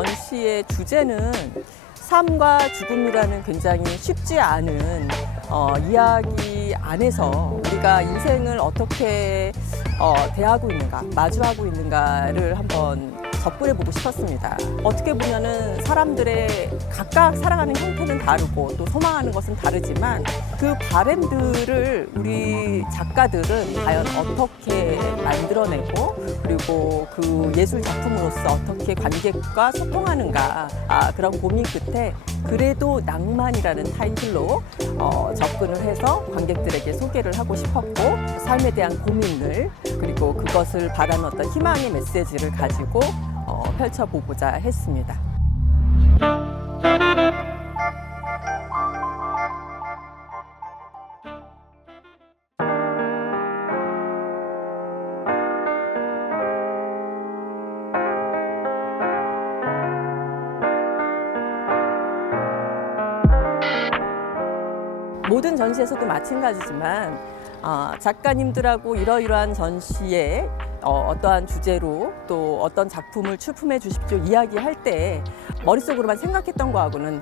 전시의 주제는 삶과 죽음이라는 굉장히 쉽지 않은 이야기 안에서 우리가 인생을 어떻게 대하고 있는가, 마주하고 있는가를 한번 접근해보고 싶었습니다. 어떻게 보면은 사람들의 각각 살아가는 형태는 다르고 또 소망하는 것은 다르지만 그 바램들을 우리 작가들은 과연 어떻게 만들어내고 그리고 그 예술 작품으로서 어떻게 관객과 소통하는가 그런 고민 끝에 그래도 낭만이라는 타이틀로 접근을 해서 관객들에게 소개를 하고 싶었고 삶에 대한 고민을 그리고 그것을 바라는 어떤 희망의 메시지를 가지고 펼쳐보고자 했습니다. 모든 전시에서도 마찬가지지만 작가님들하고 이러이러한 전시에 어떠한 주제로 또 어떤 작품을 출품해 주십시오 이야기할 때 머릿속으로만 생각했던 거하고는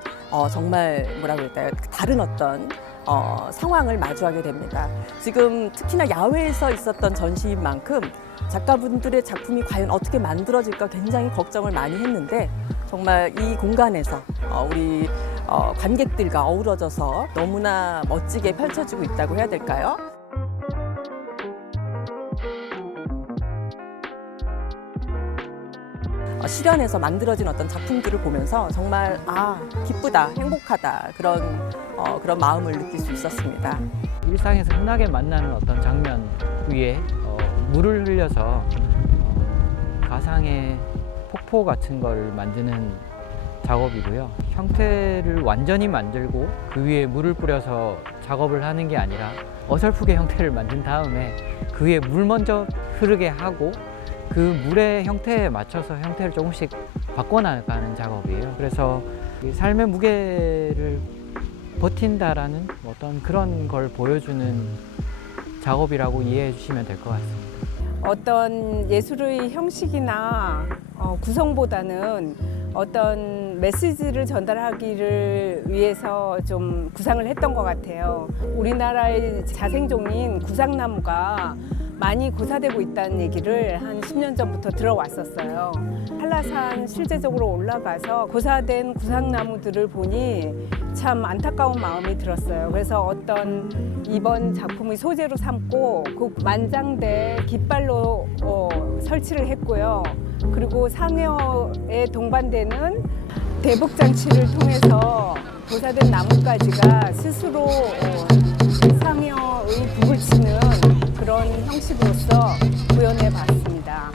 정말 뭐라고 할까요? 다른 어떤 상황을 마주하게 됩니다. 지금 특히나 야외에서 있었던 전시인 만큼 작가분들의 작품이 과연 어떻게 만들어질까 굉장히 걱정을 많이 했는데 정말 이 공간에서 우리 관객들과 어우러져서 너무나 멋지게 펼쳐지고 있다고 해야 될까요? 실현해서 만들어진 어떤 작품들을 보면서 정말 기쁘다, 행복하다 그런 마음을 느낄 수 있었습니다. 일상에서 흔하게 만나는 어떤 장면 위에 물을 흘려서 가상의 폭포 같은 걸 만드는 작업이고요. 형태를 완전히 만들고 그 위에 물을 뿌려서 작업을 하는 게 아니라 어설프게 형태를 만든 다음에 그 위에 물 먼저 흐르게 하고 그 물의 형태에 맞춰서 형태를 조금씩 바꿔나가는 작업이에요. 그래서 삶의 무게를 버틴다라는 어떤 그런 걸 보여주는 작업이라고 이해해 주시면 될 것 같습니다. 어떤 예술의 형식이나 구성보다는 어떤 메시지를 전달하기를 위해서 좀 구상을 했던 것 같아요. 우리나라의 자생종인 구상나무가 많이 고사되고 있다는 얘기를 한 10년 전부터 들어왔었어요. 한라산 실제적으로 올라가서 고사된 구상나무들을 보니 참 안타까운 마음이 들었어요. 그래서 어떤 이번 작품의 소재로 삼고 그 만장대 깃발로 설치를 했고요. 그리고 상여에 동반되는 대북장치를 통해서 고사된 나뭇가지가 스스로 상여의 북을 치는 그런 형식으로서 구현해 봤습니다.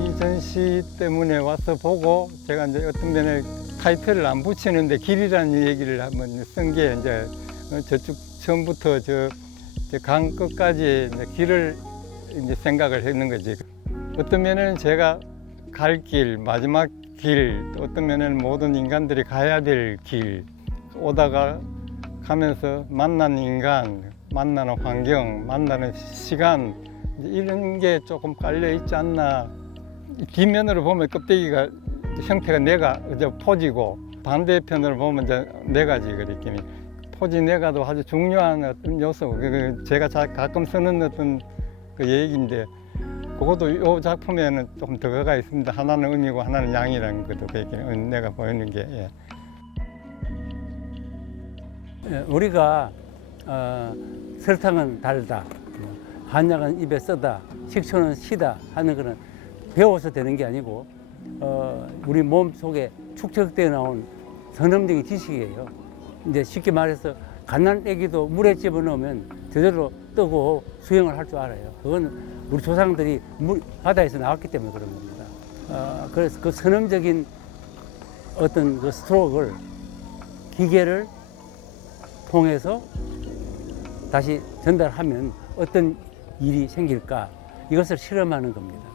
이 전시 때문에 와서 보고 제가 이제 어떤 면에 타이틀을 안 붙이는데 길이라는 얘기를 한번 쓴 게 이제 저쪽 처음부터 저 강 끝까지 이제 길을 이제 생각을 했는 거지. 어떤 면에는 제가 갈 길, 마지막 길, 또 어떤 면에는 모든 인간들이 가야 될 길, 오다가 가면서 만난 인간, 만나는 환경, 만나는 시간 이런 게 조금 깔려 있지 않나. 뒷면으로 보면 껍데기가 형태가 네가 포지고 반대편으로 보면 이제 네 가지 그렇게 포지 네가도 아주 중요한 어떤 요소. 제가 가끔 쓰는 어떤 그 얘기인데 그것도 이 작품에는 조금 들어가 있습니다. 하나는 의미고 하나는 양이라는 것도 그렇게 내가 보이는 게. 예. 우리가 설탕은 달다, 한약은 입에 쓰다, 식초는 시다 하는 거는 배워서 되는 게 아니고 우리 몸 속에 축적되어 나온 선험적인 지식이에요. 이제 쉽게 말해서 갓난아기도 물에 집어넣으면 저절로 뜨고 수영을 할 줄 알아요. 그건 우리 조상들이 바다에서 나왔기 때문에 그런 겁니다. 그래서 그 선험적인 어떤 그 스트로크를 기계를 통해서 다시 전달하면 어떤 일이 생길까 이것을 실험하는 겁니다.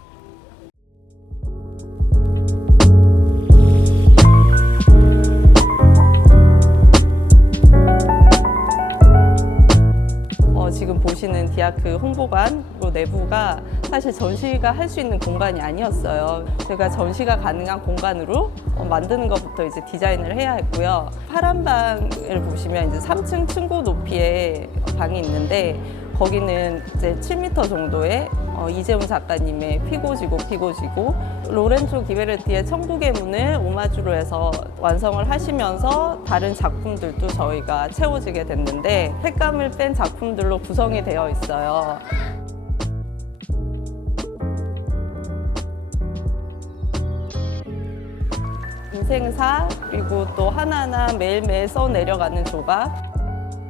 지금 보시는 디아크 홍보관으로 내부가 사실 전시가 할 수 있는 공간이 아니었어요. 제가 전시가 가능한 공간으로 만드는 것부터 이제 디자인을 해야 했고요. 파란 방을 보시면 이제 3층 층고 높이의 방이 있는데 거기는 이제 7m 정도의 이재훈 작가님의 피고지고 로렌조 기베르티의 천국의 문을 오마주로 해서 완성을 하시면서 다른 작품들도 저희가 채워지게 됐는데 색감을 뺀 작품들로 구성이 되어 있어요. 인생사 그리고 또 하나하나 매일매일 써 내려가는 조각,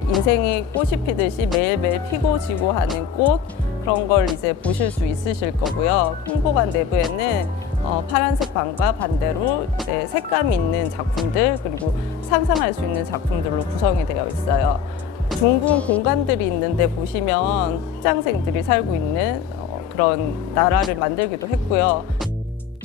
인생이 꽃이 피듯이 매일매일 피고 지고 하는 꽃, 그런 걸 이제 보실 수 있으실 거고요. 홍보관 내부에는 파란색 방과 반대로 이제 색감이 있는 작품들 그리고 상상할 수 있는 작품들로 구성이 되어 있어요. 둥근 공간들이 있는데 보시면 학장생들이 살고 있는 그런 나라를 만들기도 했고요.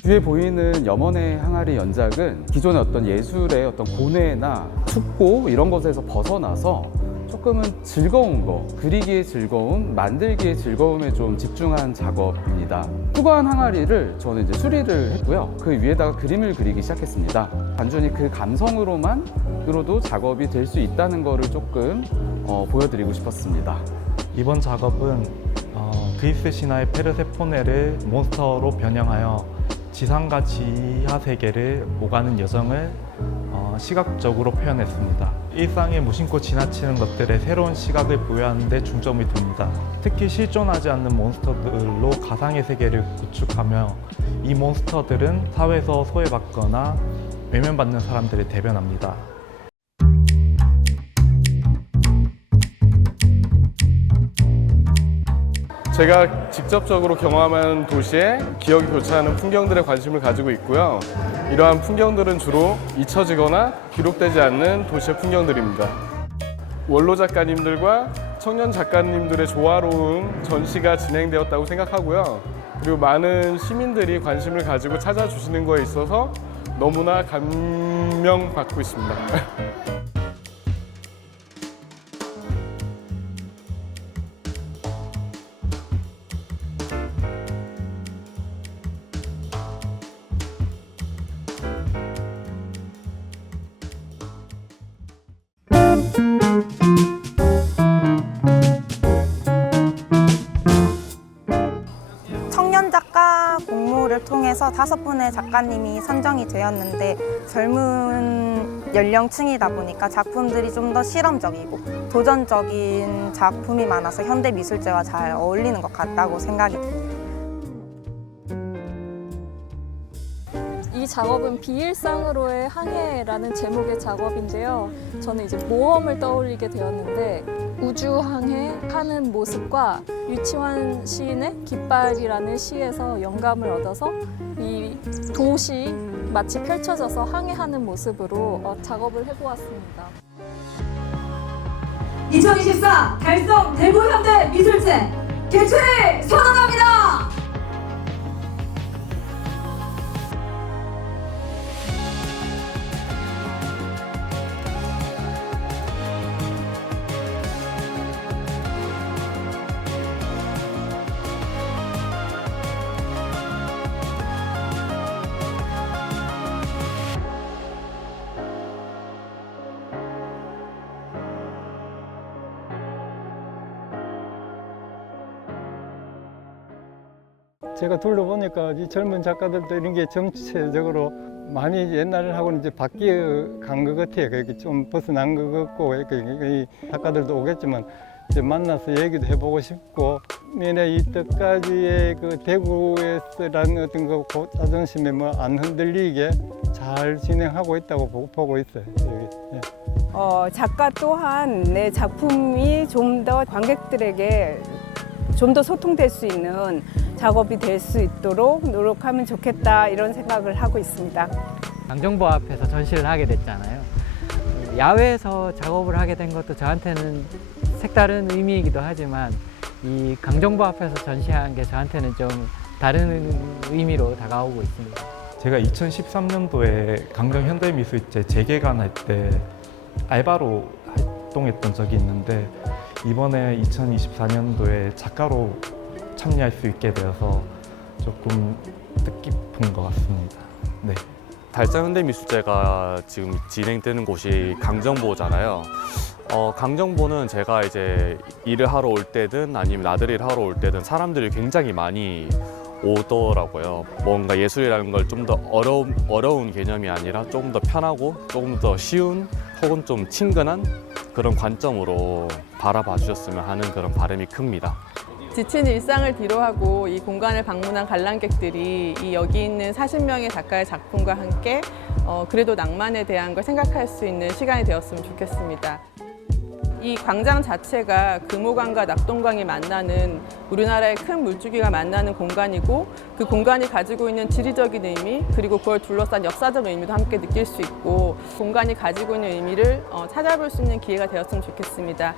뒤에 보이는 염원의 항아리 연작은 기존의 어떤 예술의 어떤 고뇌나 축고 이런 것에서 벗어나서 조금은 즐거운 거, 그리기의 즐거움, 만들기의 즐거움에 좀 집중한 작업입니다. 수거한 항아리를 저는 이제 수리를 했고요. 그 위에다가 그림을 그리기 시작했습니다. 단순히 그 감성으로만으로도 작업이 될 수 있다는 거를 조금 보여드리고 싶었습니다. 이번 작업은 그리스 신화의 페르세포네를 몬스터로 변형하여 지상과 지하 세계를 오가는 여정을 시각적으로 표현했습니다. 일상에 무심코 지나치는 것들에 새로운 시각을 부여하는 데 중점이 둡니다. 특히 실존하지 않는 몬스터들로 가상의 세계를 구축하며 이 몬스터들은 사회에서 소외받거나 외면받는 사람들을 대변합니다. 제가 직접적으로 경험한 도시에 기억이 교차하는 풍경들에 관심을 가지고 있고요. 이러한 풍경들은 주로 잊혀지거나 기록되지 않는 도시의 풍경들입니다. 원로 작가님들과 청년 작가님들의 조화로운 전시가 진행되었다고 생각하고요. 그리고 많은 시민들이 관심을 가지고 찾아주시는 거에 있어서 너무나 감명받고 있습니다. 청년 작가 공모를 통해서 5분의 작가님이 선정이 되었는데 젊은 연령층이다 보니까 작품들이 좀 더 실험적이고 도전적인 작품이 많아서 현대 미술제와 잘 어울리는 것 같다고 생각이 듭니다. 이 작업은 비일상으로의 항해라는 제목의 작업인데요. 저는 이제 모험을 떠올리게 되었는데 우주항해하는 모습과 유치환 시인의 깃발이라는 시에서 영감을 얻어서 이 도시 마치 펼쳐져서 항해하는 모습으로 작업을 해보았습니다. 2024 달성 대구 현대 미술제 개최를 선언합니다. 제가 둘러보니까 이 젊은 작가들도 이런 게 정체적으로 많이 옛날하고는 이제 바뀌어 간 것 같아요. 그게 좀 벗어난 것 같고, 이 작가들도 오겠지만 이제 만나서 얘기도 해보고 싶고, 면에 이때까지의 그 대구에서라는 어떤 그 자존심에 뭐 안 흔들리게 잘 진행하고 있다고 보고 있어요. 여기. 작가 또한 내 작품이 좀 더 관객들에게 좀 더 소통될 수 있는 작업이 될 수 있도록 노력하면 좋겠다 이런 생각을 하고 있습니다. 강정보 앞에서 전시를 하게 됐잖아요. 야외에서 작업을 하게 된 것도 저한테는 색다른 의미이기도 하지만 이 강정보 앞에서 전시한 게 저한테는 좀 다른 의미로 다가오고 있습니다. 제가 2013년도에 강정 현대미술제 재개관할 때 알바로 활동했던 적이 있는데 이번에 2024년도에 작가로 참여할 수 있게 되어서 조금 뜻깊은 것 같습니다. 네. 달성현대미술제가 지금 진행되는 곳이 강정보잖아요. 강정보는 제가 이제 일을 하러 올 때든 아니면 나들이를 하러 올 때든 사람들이 굉장히 많이 오더라고요. 뭔가 예술이라는 걸 좀 더 어려운 개념이 아니라 조금 더 편하고 조금 더 쉬운 혹은 좀 친근한 그런 관점으로 바라봐 주셨으면 하는 그런 바람이 큽니다. 지친 일상을 뒤로하고 이 공간을 방문한 관람객들이 이 여기 있는 40명의 작가의 작품과 함께 그래도 낭만에 대한 걸 생각할 수 있는 시간이 되었으면 좋겠습니다. 이 광장 자체가 금호강과 낙동강이 만나는 우리나라의 큰 물줄기가 만나는 공간이고 그 공간이 가지고 있는 지리적인 의미 그리고 그걸 둘러싼 역사적 의미도 함께 느낄 수 있고 공간이 가지고 있는 의미를 찾아볼 수 있는 기회가 되었으면 좋겠습니다.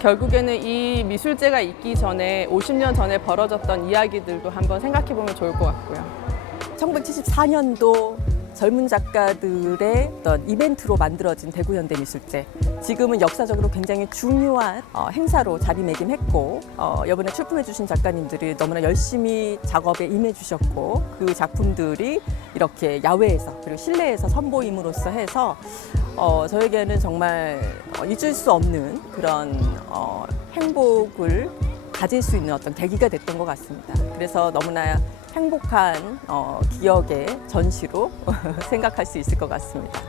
결국에는 이 미술제가 있기 전에 50년 전에 벌어졌던 이야기들도 한번 생각해 보면 좋을 것 같고요. 1974년도 젊은 작가들의 어떤 이벤트로 만들어진 대구현대미술제. 지금은 역사적으로 굉장히 중요한 행사로 자리매김했고 이번에 출품해 주신 작가님들이 너무나 열심히 작업에 임해 주셨고 그 작품들이 이렇게 야외에서 그리고 실내에서 선보임으로써 해서 저에게는 정말 잊을 수 없는 그런 행복을 가질 수 있는 어떤 계기가 됐던 것 같습니다. 그래서 너무나 행복한 기억의 전시로 생각할 수 있을 것 같습니다.